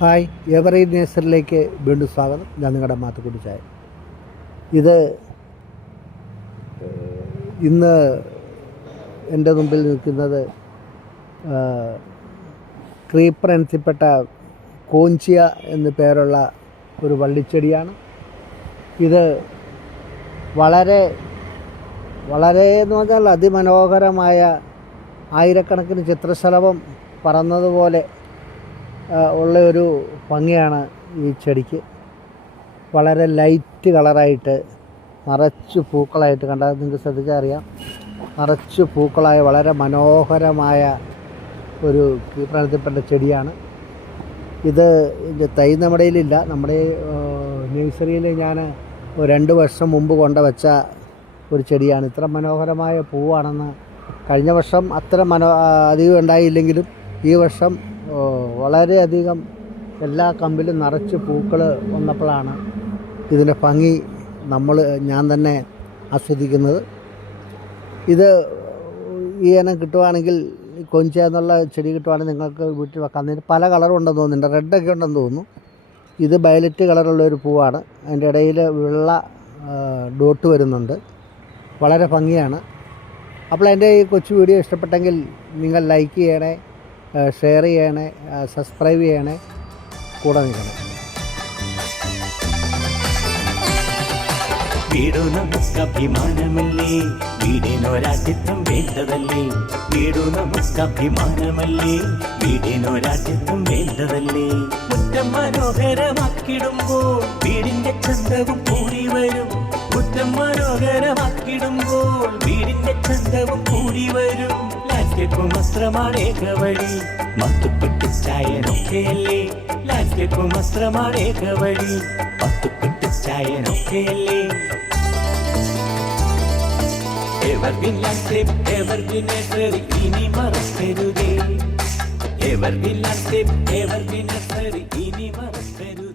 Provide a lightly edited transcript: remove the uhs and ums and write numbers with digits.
Hi, എവറീൻ നേഴ്സറിയിലേക്ക് വീണ്ടും സ്വാഗതം. ഞാൻ നിങ്ങളുടെ മാത്തുക്കുട്ടി ചായ. ഇത് ഇന്ന് എൻ്റെ മുമ്പിൽ നിൽക്കുന്നത് ക്രീപ്പർ ഇനത്തിൽപ്പെട്ട കോഞ്ചിയ എന്ന് പേരുള്ള ഒരു വള്ളിച്ചെടിയാണ്. ഇത് വളരെ എന്ന് പറഞ്ഞാൽ അതിമനോഹരമായ ആയിരക്കണക്കിന് ചിത്രശലഭം പറന്നതുപോലെ ഉള്ള ഒരു ഭംഗിയാണ് ഈ ചെടിക്ക്. വളരെ ലൈറ്റ് കളറായിട്ട് നിറച്ച് പൂക്കളായിട്ട് കണ്ടാൽ നിങ്ങൾക്ക് ശ്രദ്ധിച്ചാൽ അറിയാം. നിറച്ച് പൂക്കളായ വളരെ മനോഹരമായ ഒരു കീപ്രാണത്തിൽപ്പെട്ട ചെടിയാണ് ഇത്. തൈ നമ്മുടെ കയ്യിലില്ല. നമ്മുടെ നഴ്സറിയിൽ ഞാൻ 2 വർഷം മുമ്പ് കൊണ്ടുവച്ച ഒരു ചെടിയാണ്. ഇത്ര മനോഹരമായ പൂവാണെന്ന് കഴിഞ്ഞ വർഷം അത്ര അധികം ഉണ്ടായില്ലെങ്കിലും ഈ വർഷം വളരെയധികം എല്ലാ കമ്പിലും നിറച്ച് പൂക്കൾ വന്നപ്പോഴാണ് ഇതിൻ്റെ ഭംഗി ഞാൻ തന്നെ ആസ്വദിക്കുന്നത്. ഇത് ഈ ഇനം കിട്ടുവാണെങ്കിൽ, കൊഞ്ച എന്നുള്ള ചെടി കിട്ടുവാണെങ്കിൽ നിങ്ങൾക്ക് വീട്ടിൽ വെക്കാൻ. ഇതിന് പല കളറും ഉണ്ടെന്ന് തോന്നുന്നുണ്ട്. റെഡൊക്കെ ഉണ്ടെന്ന് തോന്നുന്നു. ഇത് വയലറ്റ് കളറുള്ളൊരു പൂവാണ്. അതിൻ്റെ ഇടയിൽ വെള്ള ഡോട്ട് വരുന്നുണ്ട്. വളരെ ഭംഗിയാണ്. അപ്പോൾ എൻ്റെ ഈ കൊച്ചു വീഡിയോ ഇഷ്ടപ്പെട്ടെങ്കിൽ നിങ്ങൾ ലൈക്ക് ചെയ്യണേ, ഷെയർ ചെയ്യണേ, സബ്സ്ക്രൈബ് ചെയ്യണേ, കൂടെ നിൽക്കണം. വീടു നമുക്കഭിമാനമല്ലേ, വീടിനൊരാട്ടിത്വം വേണ്ടതല്ലേ. വീടു നമുക്കഭിമാനമല്ലേ, വീടിനൊരാട്ടിത്വം വേണ്ടതല്ലേ. മുറ്റം മനോഹരമാക്കിടുമ്പോൾ വീടിന്റെ ചന്തവും കൂടി വരും. മുറ്റം മനോഹരമാക്കിടുമ്പോൾ വീടിന്റെ ചന്തവും കൂടി വരും. ലാൻഡ്സ്കേപ്പും വസ്ത്രമാണ് ഏകവഴി, മത്തുപ്പെട്ട് ചായനൊക്കെയല്ലേ. ലാൻഡ്സ്കേപ്പും വസ്ത്രമാണ് ഏകവഴി, മത്തുപ്പെട്ട് ചായനൊക്കെയല്ലേ. എവർഗ്രീൻ ലാൻഡ്സ്കേപ്പ്, എവർഗ്രീൻ നഴ്സറി ഇനി മറക്കരുതേ. എവർഗ്രീൻ ലാൻഡ്സ്കേപ്പ്, എവർഗ്രീൻ നഴ്സറി ഇനി മറക്കരുതേ.